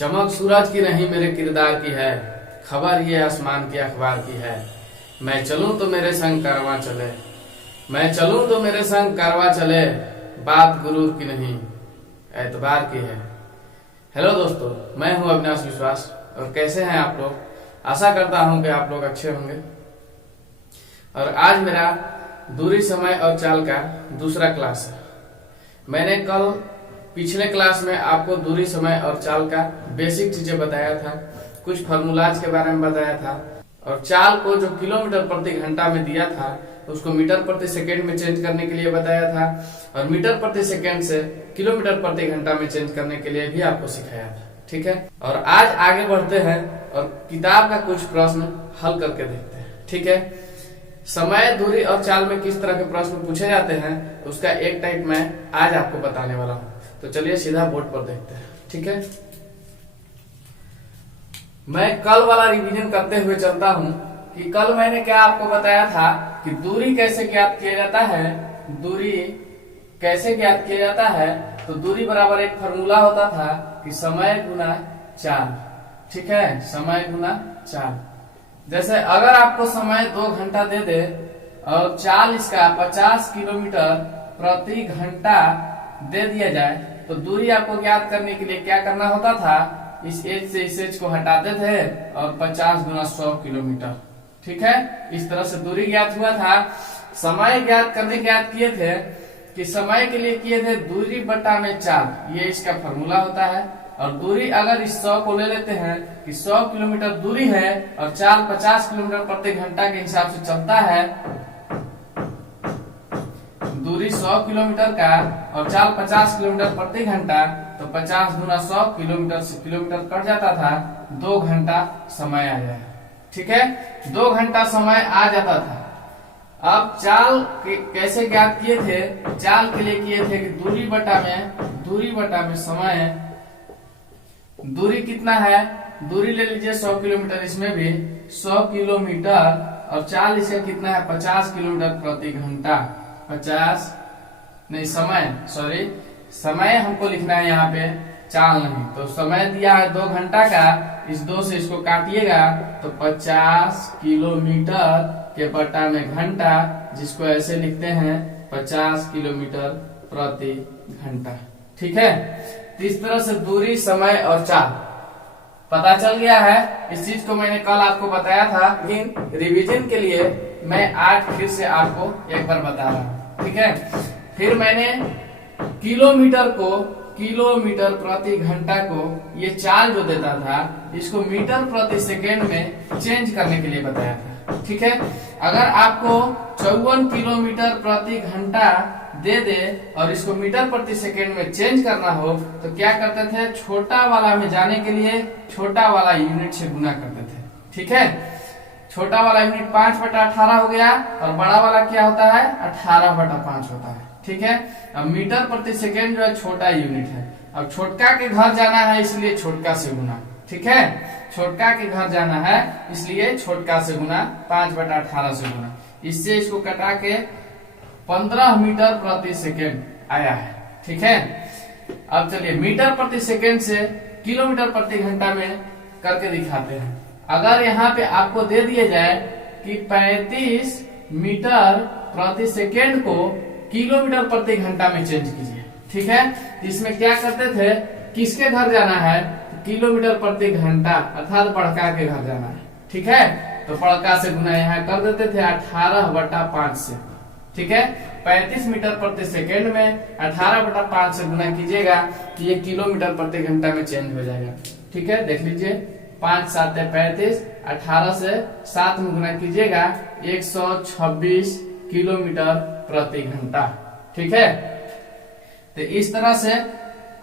चमक सूरज की नहीं मेरे किरदार की है, खबर ये आसमान के अखबार की है। मैं चलूं तो मेरे संग कारवां चले, मैं चलूं तो मेरे संग कारवां चले, बात गुरूर की नहीं एतबार की है। हेलो दोस्तों, मैं हूं अविनाश विश्वास और कैसे हैं आप लोग। आशा करता हूं कि आप लोग अच्छे होंगे। और आज मेरा दूरी, समय और चाल का दूसरा क्लास है। मैंने कल पिछले क्लास में आपको दूरी, समय और चाल का बेसिक चीजें बताया था, कुछ फार्मूलाज के बारे में बताया था और चाल को जो किलोमीटर प्रति घंटा में दिया था उसको मीटर प्रति सेकेंड में चेंज करने के लिए बताया था और मीटर प्रति सेकेंड से किलोमीटर प्रति घंटा में चेंज करने के लिए भी आपको सिखाया था। ठीक है, और आज आगे बढ़ते हैं और किताब का कुछ प्रश्न हल करके देखते हैं। ठीक है, समय, दूरी और चाल में किस तरह के प्रश्न पूछे जाते हैं उसका एक टाइप मैं आज आपको बताने वाला हूँ। तो चलिए सीधा बोर्ड पर देखते हैं। ठीक है, मैं कल वाला रिवीजन करते हुए चलता हूँ कि कल मैंने क्या आपको बताया था कि दूरी कैसे ज्ञात किया जाता है। दूरी कैसे ज्ञात किया जाता है तो दूरी बराबर एक फार्मूला होता था कि समय गुना चाल। ठीक है, समय गुना चाल। जैसे अगर आपको समय 2 घंटा दे दे और चाल इसका 50 किलोमीटर प्रति घंटा दे दिया जाए तो दूरी आपको ज्ञात करने के लिए क्या करना होता था, इस एज से इस एज को हटाते थे और 50 गुना 100 किलोमीटर। ठीक है, इस तरह से दूरी ज्ञात हुआ था। समय ज्ञात करने ज्ञात किए थे कि समय के लिए किए थे दूरी बटा में चाल, ये इसका फॉर्मूला होता है। और दूरी अगर इस 100 को ले लेते हैं कि 100 किलोमीटर दूरी है और चाल 50 किलोमीटर प्रति घंटा के हिसाब से चलता है, दूरी 100 किलोमीटर का और चाल 50 किलोमीटर प्रति घंटा, तो 50 गुना 100 किलोमीटर से किलोमीटर कट जाता था, 2 घंटा समय आ जाए। ठीक है, 2 घंटा समय आ जाता था। अब चाल कैसे ज्ञात किए थे, चाल के लिए किए थे कि दूरी बटा में समय। दूरी कितना है, दूरी ले लीजिए 100 किलोमीटर, इसमें भी 100 किलोमीटर और चाल इसका कितना है 50 किलोमीटर प्रति घंटा। 50 नहीं, समय हमको लिखना है यहाँ पे, चाल नहीं। तो समय दिया है 2 घंटा का, इस 2 से इसको काटिएगा तो 50 किलोमीटर के बटा में घंटा, जिसको ऐसे लिखते हैं 50 किलोमीटर प्रति घंटा। ठीक है, तो इस तरह से दूरी, समय और चाल पता चल गया है। इस चीज को मैंने कल आपको बताया था, लेकिन रिवीजन के लिए मैं आज फिर से आपको एक बार बता रहा हूँ। ठीक है, फिर मैंने किलोमीटर प्रति घंटा को ये चाल जो देता था इसको मीटर प्रति सेकेंड में चेंज करने के लिए बताया था। ठीक है, अगर आपको 54 किलोमीटर प्रति घंटा दे दे और इसको मीटर प्रति सेकेंड में चेंज करना हो तो क्या करते थे, छोटा वाला में जाने के लिए छोटा वाला यूनिट से गुना करते थे। ठीक है, छोटा वाला यूनिट 5/18 हो गया और बड़ा वाला क्या होता है 18/5 होता है। ठीक है, अब मीटर प्रति सेकेंड जो है छोटा यूनिट है। अब छोटका के घर जाना है इसलिए छोटका से गुना। ठीक है, छोटका के घर जाना है इसलिए छोटका से गुना, 5/18 से गुना। इससे इसको कटा के 15 मीटर प्रति सेकेंड आया है। ठीक है, अब चलिए मीटर प्रति सेकेंड से किलोमीटर प्रति घंटा में करके दिखाते हैं। अगर यहाँ पे आपको दे दिया जाए कि 35 मीटर प्रति सेकेंड को किलोमीटर प्रति घंटा में चेंज कीजिए। ठीक है, इसमें क्या करते थे, किसके घर जाना है, किलोमीटर प्रति घंटा अर्थात बड़का के घर जाना है। ठीक है, तो बड़का से गुना यहाँ कर देते थे 18/5 से। ठीक है, 35 मीटर प्रति सेकेंड में 18/5 से गुना कीजिएगा कि ये किलोमीटर प्रति घंटा में चेंज हो जाएगा। ठीक है, देख लीजिए 5 7 35, 18 से 7 में गुना कीजिएगा 126 किलोमीटर प्रति घंटा। ठीक है, तो इस तरह से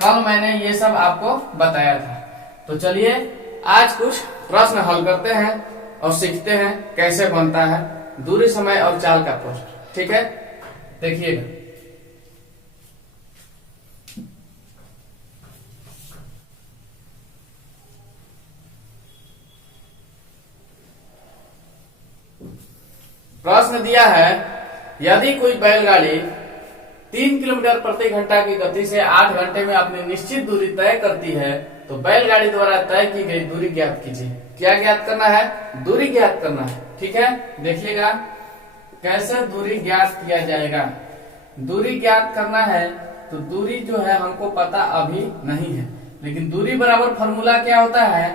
कल मैंने ये सब आपको बताया था। तो चलिए आज कुछ प्रश्न हल करते हैं और सीखते हैं कैसे बनता है दूरी, समय और चाल का प्रश्न। ठीक है, देखिएगा। प्रश्न दिया है, यदि कोई बैलगाड़ी 3 किलोमीटर प्रति घंटा की गति से 8 घंटे में अपनी निश्चित दूरी तय करती है तो बैलगाड़ी द्वारा तय की गई दूरी ज्ञात कीजिए। क्या ज्ञात करना है? दूरी ज्ञात करना है। ठीक है, देखिएगा कैसे दूरी ज्ञात किया जाएगा। दूरी ज्ञात करना है तो दूरी जो है हमको पता अभी नहीं है, लेकिन दूरी बराबर फॉर्मूला क्या होता है?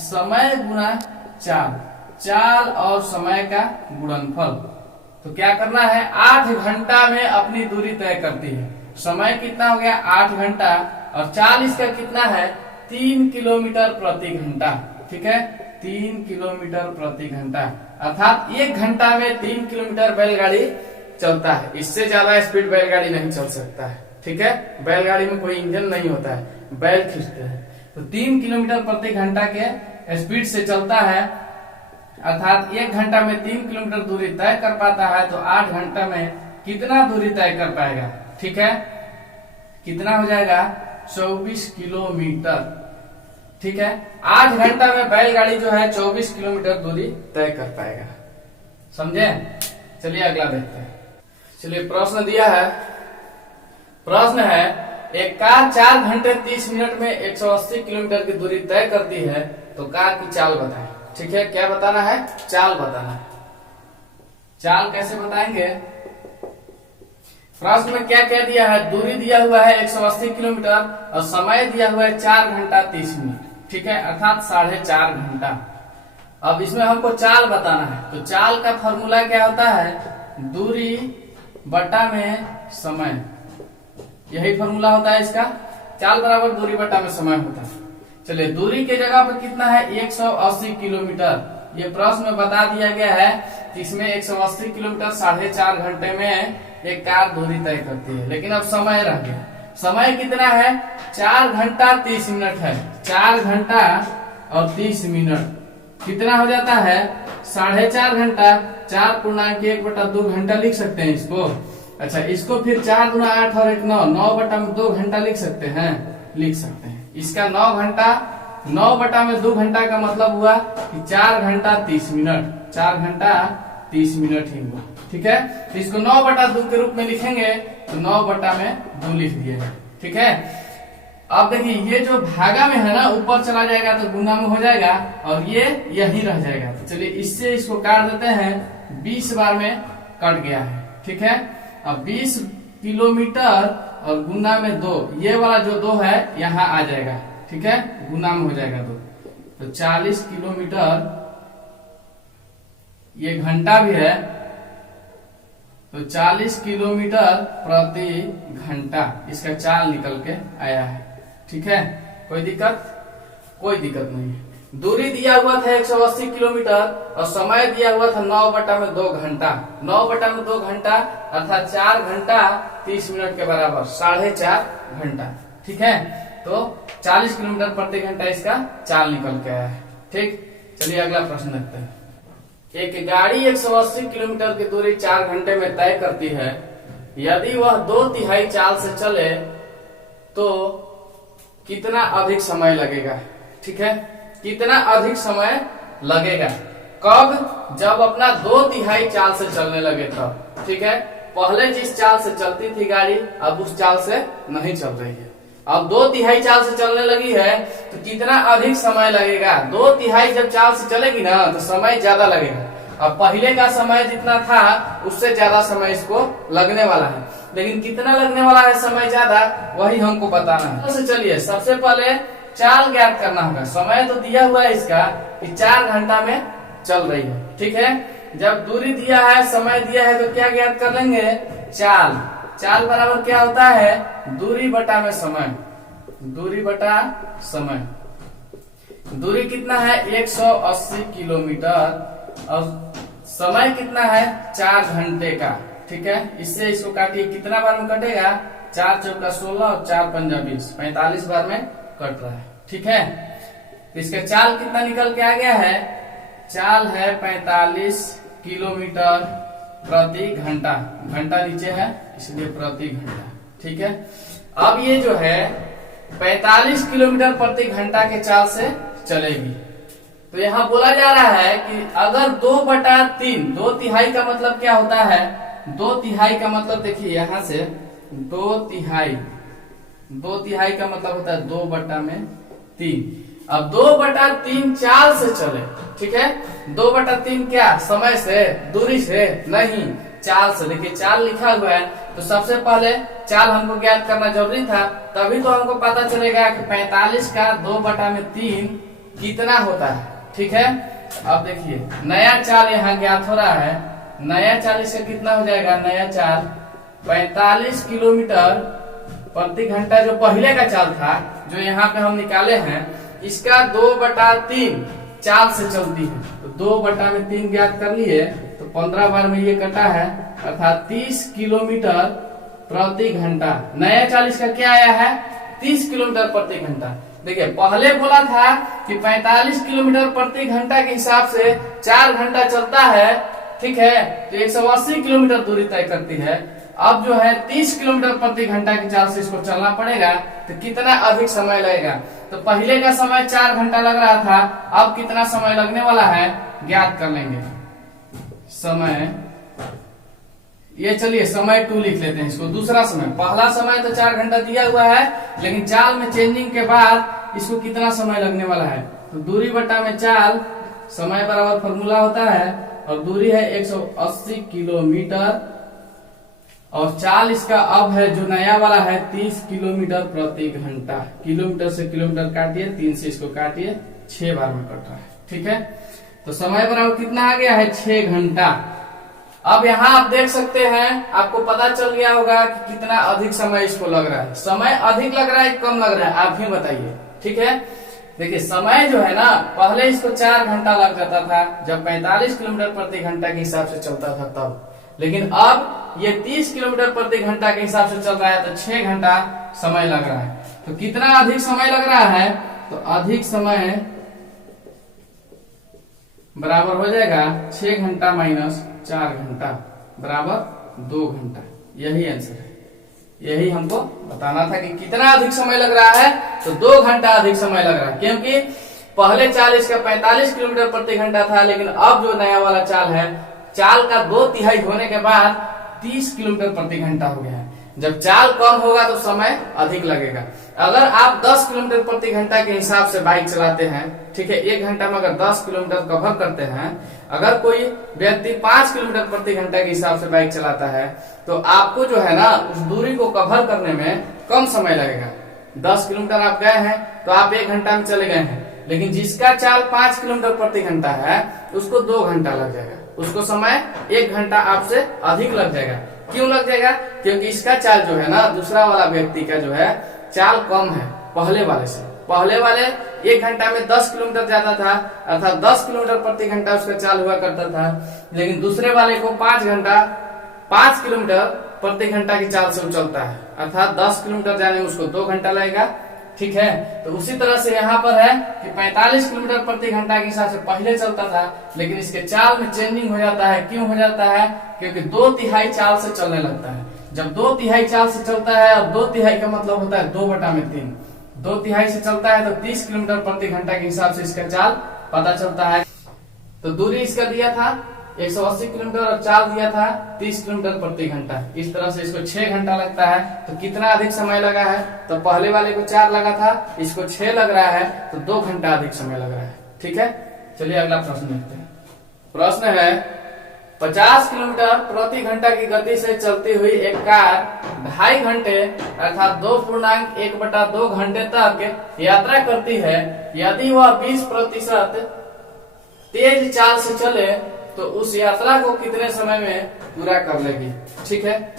समय गुना चाल, चाल और समय का गुणनफल। तो क्या करना है? 8 घंटा में अपनी दूरी तय करती है। समय कितना हो गया? 8 घंटा, और चाल इसका कितना है? 3 किलोमीटर प्रति घंटा। ठीक है, 3 किलोमीटर प्रति घंटा, अर्थात 1 घंटा में 3 किलोमीटर बैलगाड़ी चलता है। इससे ज्यादा स्पीड बैलगाड़ी नहीं चल सकता है। ठीक है, बैलगाड़ी में कोई इंजन नहीं होता है, बैल खींचते हैं। तो 3 किलोमीटर प्रति घंटा के स्पीड से चलता है, अर्थात 1 घंटा में 3 किलोमीटर दूरी तय कर पाता है। तो 8 घंटा में कितना दूरी तय कर पाएगा? ठीक है, कितना हो जाएगा? 24 किलोमीटर। ठीक है, 8 घंटा में बैलगाड़ी जो है 24 किलोमीटर दूरी तय कर पाएगा। समझे? चलिए अगला देखते हैं। चलिए प्रश्न दिया है, प्रश्न है एक कार 4 घंटे 30 मिनट में 180 किलोमीटर की दूरी तय करती है, तो कार की चाल बताएं। ठीक है, क्या बताना है? चाल बताना है। चाल कैसे बताएंगे? प्रश्न में क्या क्या दिया है? दूरी दिया हुआ है 180 किलोमीटर और समय दिया हुआ है 4 घंटा 30 मिनट। ठीक है, अर्थात 4.5 घंटा। अब इसमें हमको चाल बताना है, तो चाल का फॉर्मूला क्या होता है? दूरी बटा में समय, यही फॉर्मूला होता है इसका। चाल बराबर दूरी बटा में समय होता है। चलिए, दूरी के जगह पर कितना है? 180 किलोमीटर। ये प्रश्न में बता दिया गया है कि इसमें 180 किलोमीटर 4.5 घंटे में एक कार दूरी तय करती है, लेकिन अब समय रह गया। समय कितना है? 4 घंटा 30 मिनट है। 4 घंटा और 30 मिनट कितना हो जाता है? 4.5 घंटा। 4.1/2 घंटा लिख सकते हैं इसको। अच्छा, इसको फिर 4 गुना 8 और 1 9, 9 बटा में 2 घंटा लिख सकते हैं, लिख सकते हैं। इसका 9 घंटा, 9 बटा में 2 घंटा का मतलब हुआ कि 4 घंटा 30 मिनट, 4 घंटा 30 मिनट ही हुआ। ठीक है, तो इसको 9 बटा 2 के रूप में लिखेंगे, तो 9 बटा में 2 लिख दिए। ठीक है, अब देखिए ये जो भागा में है ना, ऊपर चला जाएगा तो गुना में हो जाएगा, और ये यही रह जाएगा। तो चलिए इससे इसको काट देते हैं। 20 बार में कट गया है। ठीक है, अब 20 किलोमीटर और गुना में 2, ये वाला जो 2 है यहाँ आ जाएगा। ठीक है, गुना में हो जाएगा 2, तो 40 किलोमीटर, ये घंटा भी है, तो 40 किलोमीटर प्रति घंटा इसका चाल निकल के आया है। ठीक है, कोई दिक्कत? कोई दिक्कत नहीं है। दूरी दिया हुआ था 180 किलोमीटर और समय दिया हुआ था 9 बटा में 2 घंटा। 9 बटा में 2 घंटा अर्थात 4 घंटा 30 मिनट के बराबर 4.5 घंटा। ठीक है, तो 40 किलोमीटर प्रति घंटा इसका चाल निकल के आया है। ठीक, चलिए अगला प्रश्न देखते हैं। एक गाड़ी 180 किलोमीटर की दूरी 4 घंटे में तय करती है। यदि वह 2/3 चाल से चले तो कितना अधिक समय लगेगा? ठीक है, कितना अधिक समय लगेगा? कब? जब अपना 2/3 चाल से चलने लगे तब। ठीक है, पहले जिस चाल से चलती थी गाड़ी, अब उस चाल से नहीं चल रही है। अब 2/3 चाल से चलने लगी है, तो कितना अधिक समय लगेगा? 2/3 जब चाल से चलेगी ना, तो समय ज्यादा लगेगा। अब पहले का समय जितना था उससे ज्यादा समय इसको लगने वाला है, लेकिन कितना लगने वाला है समय ज्यादा, वही हमको बताना है। तो चलिए सबसे पहले चाल ज्ञात करना होगा। समय तो दिया हुआ है इसका कि 4 घंटा में चल रही है। ठीक है, जब दूरी दिया है, समय दिया है, तो क्या ज्ञात कर लेंगे? चाल। चाल बराबर क्या होता है? दूरी बटा में समय, दूरी बटा समय। दूरी कितना है? 180 किलोमीटर और समय कितना है? 4 घंटे का। ठीक है, इससे इसको काटिए, कितना बार में कटेगा? 4 चौका 16 और 4 पंजा 20, 45 बार में कट रहा है। ठीक है, तो इसका चाल कितना निकल के आ गया है? चाल है 45 किलोमीटर प्रति घंटा। घंटा नीचे है इसलिए प्रति घंटा। ठीक है, अब ये जो है 45 किलोमीटर प्रति घंटा के चाल से चलेगी। तो यहाँ बोला जा रहा है कि अगर 2/3, 2/3 का मतलब क्या होता है? 2/3 का मतलब देखिए यहाँ से 2/3 का मतलब होता है 2 बटा में 3। अब 2/3 चाल से चले, ठीक है। 2/3 क्या समय से, दूरी से नहीं, चाल से। देखिए चाल लिखा हुआ है तो सबसे पहले चाल हमको ज्ञात करना जरूरी था, तभी तो हमको पता चलेगा कि 45 का 2/3 कितना होता है, ठीक है। अब देखिए नया चाल यहाँ ज्ञात हो रहा है, नया चाल इसका कितना हो जाएगा, नया चाल 45 किलोमीटर प्रति घंटा, जो पहले का चाल था जो यहाँ पे हम निकाले हैं, इसका 2/3 चाल से चलती है। तो 2/3 ज्ञात कर लिए तो 15 बार में ये कटा है, अर्थात 30 किलोमीटर प्रति घंटा। नया चाल इसका क्या आया है, 30 किलोमीटर प्रति घंटा। देखिए पहले बोला था कि 45 किलोमीटर प्रति घंटा के हिसाब से 4 घंटा चलता है, ठीक है, तो 180 किलोमीटर दूरी तय करती है। अब जो है 30 किलोमीटर प्रति घंटा की चाल से इसको चलना पड़ेगा, तो कितना अधिक समय लगेगा। तो पहले का समय 4 घंटा लग रहा था, अब कितना समय लगने वाला है ज्ञात कर लेंगे। समय, ये चलिए समय 2 लिख लेते हैं इसको। दूसरा समय, पहला समय तो 4 घंटा दिया हुआ है, लेकिन चाल में चेंजिंग के बाद इसको कितना समय लगने वाला है, तो दूरी बटा में चाल, समय बराबर फॉर्मूला होता है, और दूरी है 180 किलोमीटर, और चाल इसका अब है जो नया वाला है 30 किलोमीटर प्रति घंटा। किलोमीटर से किलोमीटर काटिए, 3 से इसको काटिए, 6 बार में कट रहा है, ठीक है। तो समय बराबर कितना आ गया है, 6 घंटा। अब यहाँ आप देख सकते हैं, आपको पता चल गया होगा कि कितना अधिक समय इसको लग रहा है। समय अधिक लग रहा है कम लग रहा है, आप भी बताइए, ठीक है। देखिए समय जो है ना, पहले इसको 4 घंटा लग जाता था जब 45 किलोमीटर प्रति घंटा के हिसाब से चलता था तब, लेकिन अब ये 30 किलोमीटर प्रति घंटा के हिसाब से चल रहा है तो 6 घंटा समय लग रहा है। तो कितना अधिक समय लग रहा है, तो अधिक समय बराबर हो जाएगा 6 घंटा माइनस 4 घंटा बराबर 2 घंटा। यही आंसर है, यही हमको बताना था कि कितना अधिक समय लग रहा है, तो 2 घंटा अधिक समय लग रहा है, क्योंकि पहले चाल इसका 45 किलोमीटर प्रति घंटा था, लेकिन अब जो नया वाला चाल है, चाल का 2/3 होने के बाद 30 किलोमीटर प्रति घंटा हो गया है। जब चाल कम होगा तो समय अधिक लगेगा। अगर आप 10 किलोमीटर प्रति घंटा के हिसाब से बाइक चलाते हैं, ठीक है, 1 घंटा में अगर 10 किलोमीटर कवर करते हैं, अगर कोई व्यक्ति 5 किलोमीटर प्रति घंटा के हिसाब से बाइक चलाता है, तो आपको जो है ना उस दूरी को कवर करने में कम समय लगेगा। 10 किलोमीटर आप गए हैं तो आप 1 घंटा में चले गए हैं, लेकिन जिसका चाल 5 किलोमीटर प्रति घंटा है उसको 2 घंटा लग जाएगा, उसको समय 1 घंटा आपसे अधिक लग जाएगा। क्यों लग जाएगा, क्योंकि इसका चाल जो है ना, दूसरा वाला व्यक्ति का जो है चाल कम है पहले वाले से। पहले वाले 1 घंटा में 10 किलोमीटर जाता था, अर्थात 10 किलोमीटर प्रति घंटा उसका चाल हुआ करता था, लेकिन दूसरे वाले को 5 किलोमीटर प्रति घंटा की चाल से चलता है, अर्थात 10 किलोमीटर जाने में उसको 2 घंटा लगेगा, ठीक है। तो उसी तरह से यहाँ पर है कि 45 किलोमीटर प्रति घंटा के हिसाब से पहले चलता था, लेकिन इसके चाल में चेंजिंग हो जाता है। क्यों हो जाता है, क्योंकि 2/3 चाल से चलने लगता है। जब 2/3 चाल से चलता है, और 2/3 का मतलब होता है 2/3, 2/3 से चलता है तो 30 किलोमीटर प्रति घंटा के हिसाब से इसका चाल पता चलता है। तो दूरी इसका दिया था 180 किलोमीटर और चाल दिया था 30 किलोमीटर प्रति घंटा। इस तरह से इसको 6 घंटा लगता है। तो कितना अधिक समय लगा है, तो पहले वाले को 4 लगा था, इसको 6 लग रहा है, तो 2 घंटा अधिक समय लग रहा है, ठीक है। चलिए अगला प्रश्न देखते हैं। प्रश्न है 50 किलोमीटर प्रति घंटा की गति से चलती हुई एक कार 2.5 घंटे अर्थात 2.1/2 घंटे तक यात्रा करती है। यदि वह 20% तेज चाल से चले तो उस यात्रा को कितने समय में पूरा कर लेगी, ठीक है।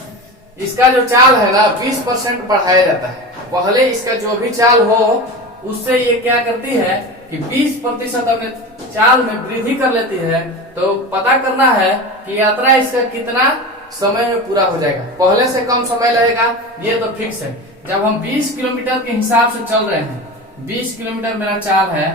इसका जो चाल है ना 20% बढ़ाया जाता है। पहले इसका जो भी चाल हो उससे ये क्या करती है कि 20% अपने चाल में वृद्धि कर लेती है। तो पता करना है कि यात्रा इसका कितना समय में पूरा हो जाएगा। पहले से कम समय लगेगा, ये तो फिक्स है। जब हम 20 किलोमीटर के हिसाब से चल रहे हैं, 20 किलोमीटर मेरा चाल है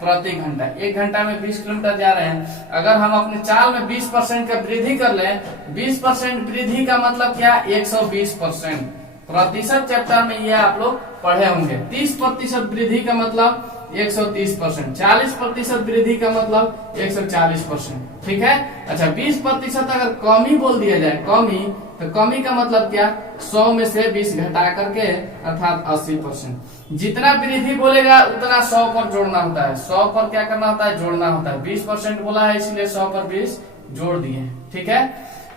प्रति घंटा, 1 घंटा में 20 किलोमीटर जा रहे हैं। अगर हम अपने चाल में 20% का वृद्धि कर लें, 20% वृद्धि का मतलब क्या, 120%। प्रतिशत चैप्टर में ये आप लोग पढ़े होंगे। 30% वृद्धि का मतलब 130%, 40% वृद्धि का मतलब 140%, ठीक है। अच्छा 20% अगर कमी बोल दिया जाए, कमी, तो कमी का मतलब क्या, 100 में से 20 घटा करके अर्थात 80%। जितना वृद्धि बोलेगा उतना 100 पर जोड़ना होता है। 100 पर क्या करना होता है, जोड़ना होता है। 20% बोला है इसलिए 100 पर 20 जोड़ दिए, ठीक है।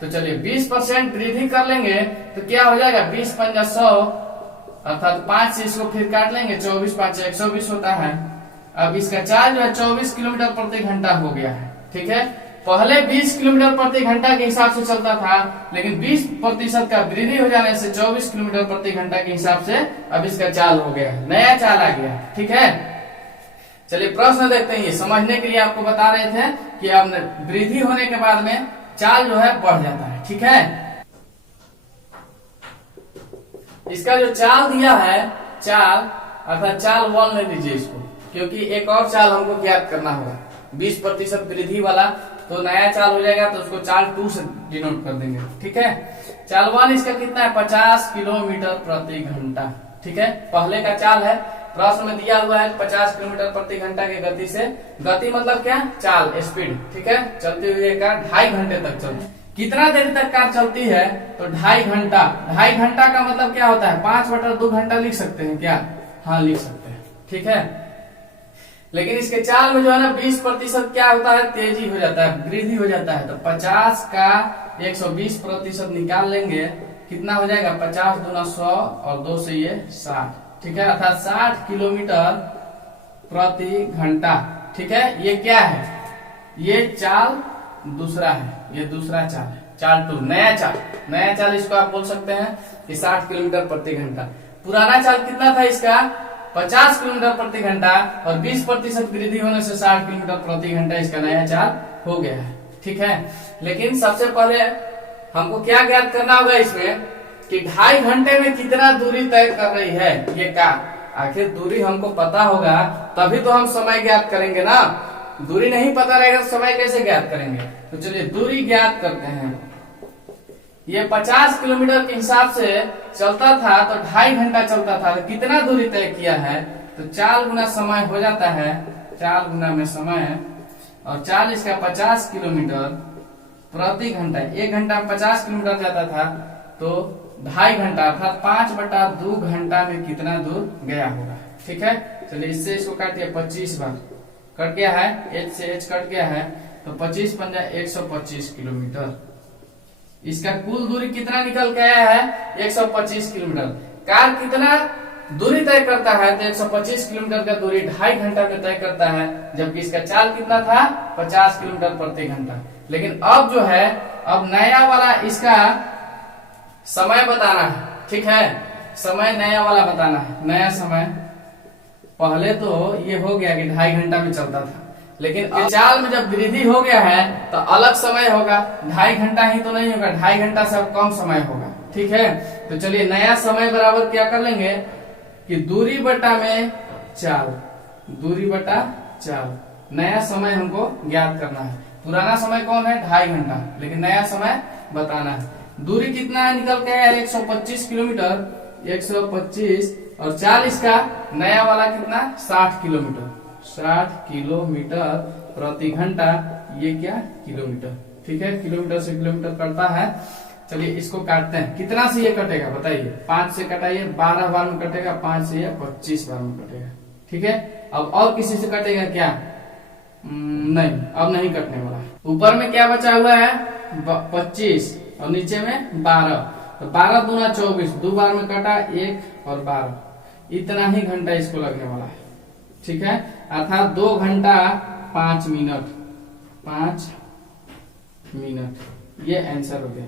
तो चलिए 20% वृद्धि कर लेंगे तो क्या हो जाएगा, 20 पंजा 100 अर्थात 5 से इसको फिर काट लेंगे, 24 5 120 होता है। अब इसका चार्ज जो है 24 किलोमीटर प्रति घंटा हो गया है, ठीक है। पहले 20 किलोमीटर प्रति घंटा के हिसाब से चलता था, लेकिन 20% का वृद्धि हो जाने से 24 किलोमीटर प्रति घंटा के हिसाब से अब इसका चाल हो गया है, नया चाल आ गया, ठीक है। चलिए प्रश्न देखते हैं। ये समझने के लिए आपको बता रहे थे कि अब वृद्धि होने के बाद में चाल जो है बढ़ जाता है, ठीक है। इसका जो चाल दिया है, चाल अर्थात चाल 1 ले लीजिए इसको, क्योंकि एक और चाल हमको ज्ञात करना होगा। 20% वृद्धि वाला तो नया चाल हो जाएगा, तो उसको चाल 2 से डिनोट कर देंगे, ठीक है। चाल 1 इसका कितना है, 50 किलोमीटर प्रति घंटा, ठीक है। पहले का चाल है, प्रश्न में दिया हुआ है 50 किलोमीटर प्रति घंटा की गति से। गति मतलब क्या, चाल, स्पीड, ठीक है। चलते हुए कार 2.5 घंटे तक चलती है। कितना देर तक कार चलती है, तो 2.5 घंटा। 2.5 घंटा का मतलब क्या होता है, 5/2 घंटा लिख सकते हैं क्या, हाँ लिख सकते हैं, ठीक है। लेकिन इसके चाल में जो है ना 20% क्या होता है, तेजी हो जाता है, वृद्धि हो जाता है। तो 50 का 120% निकाल लेंगे, कितना हो जाएगा, 50 दूना 100 और 2 से ये 60, ठीक है। अर्थात 60 किलोमीटर प्रति घंटा, ठीक है। ये क्या है, ये चाल दूसरा है, ये दूसरा चाल है, चाल 2, नया चाल। नया चाल इसको आप बोल सकते हैं कि 60 किलोमीटर प्रति घंटा। पुराना चाल कितना था इसका, 50 किलोमीटर प्रति घंटा, और 20% वृद्धि होने से 60 किलोमीटर प्रति घंटा इसका नया चाल हो गया है, ठीक है। लेकिन सबसे पहले हमको क्या ज्ञात करना होगा इसमें कि 2.5 घंटे में कितना दूरी तय कर रही है ये कार। आखिर दूरी हमको पता होगा तभी तो हम समय ज्ञात करेंगे ना। दूरी नहीं पता रहेगा तो समय कैसे ज्ञात करेंगे। तो चलिए दूरी ज्ञात करते हैं। ये 50 किलोमीटर के हिसाब से चलता था तो 2.5 घंटा चलता था, तो कितना दूरी तय किया है, तो 4 गुना समय हो जाता है, 4 गुना में समय, और 4 इसका 50 किलोमीटर प्रति घंटा। 1 घंटा 50 किलोमीटर जाता था, तो 2.5 घंटा अर्थात 5/2 घंटा में कितना दूर गया होगा, ठीक है। चलिए इससे इसको काटिए, 25 बार कट गया है, H से H कट गया है, तो 25 पंजा 125 किलोमीटर। इसका कुल दूरी कितना निकल के आया है, 125 किलोमीटर। कार कितना दूरी तय करता है, तो 125 किलोमीटर का दूरी 2.5 घंटा में तय करता है, जबकि इसका चाल कितना था, 50 किलोमीटर प्रति घंटा। लेकिन अब जो है, अब नया वाला इसका समय बताना है, ठीक है। समय नया वाला बताना है, नया समय। पहले तो ये हो गया कि 2.5 घंटा में चलता था, लेकिन चाल में जब वृद्धि हो गया है तो अलग समय होगा, 2.5 घंटा ही तो नहीं होगा, 2.5 घंटा से अब कम समय होगा, ठीक है। तो चलिए नया समय बराबर क्या कर लेंगे कि दूरी बटा में चाल, दूरी बटा चाल। नया समय हमको ज्ञात करना है। पुराना समय कौन है, 2.5 घंटा, लेकिन नया समय बताना है। दूरी कितना है निकल के आया, 125 किलोमीटर, 125, और 40 का नया वाला कितना, 60 किलोमीटर, 60 किलोमीटर प्रति घंटा। ये क्या, किलोमीटर, ठीक है। किलोमीटर से किलोमीटर कटता है। चलिए इसको काटते हैं, कितना से ये कटेगा बताइए, 5 से कटाइए, 12 बार में कटेगा, 5 से ये 25 बार में कटेगा, ठीक है। अब और किसी से कटेगा क्या, नहीं, अब नहीं कटने वाला। ऊपर में क्या बचा हुआ है, 25, और नीचे में 12, तो 12 दूना 24, 2 बार में कटा, 1 और 12, इतना ही घंटा इसको लगने वाला है, ठीक है। अर्थात 2 घंटा 5 मिनट, 5 मिनट, ये आंसर हो गया।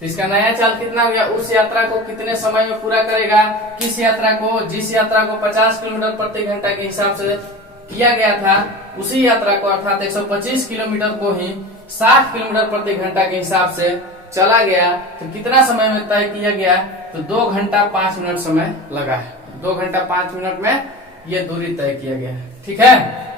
तो इसका नया चाल कितना हो गया, उस यात्रा को कितने समय में पूरा करेगा, किस यात्रा को, जिस यात्रा को 50 किलोमीटर प्रति घंटा के हिसाब से किया गया था, उसी यात्रा को अर्थात 125 किलोमीटर को ही 60 किलोमीटर प्रति घंटा के हिसाब से चला गया, तो कितना समय में तय किया गया, तो 2 घंटा 5 मिनट समय लगा है। 2 घंटा 5 मिनट में ये दूरी तय किया गया है, ठीक है।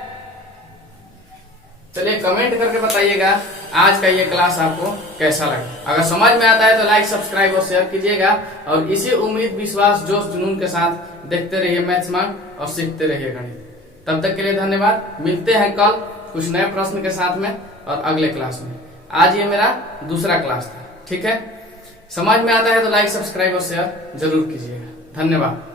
चलिए कमेंट करके बताइएगा आज का ये क्लास आपको कैसा लगा। अगर समझ में आता है तो लाइक, सब्सक्राइब और शेयर कीजिएगा, और इसी उम्मीद, विश्वास, जोश, जुनून के साथ देखते रहिए मैथ स्मार्ट और सीखते रहिए गणित। तब तक के लिए धन्यवाद। मिलते हैं कल कुछ नए प्रश्न के साथ में और अगले क्लास में। आज ये मेरा दूसरा क्लास था, ठीक है। समझ में आता है तो लाइक, सब्सक्राइब और शेयर जरूर कीजिएगा। धन्यवाद।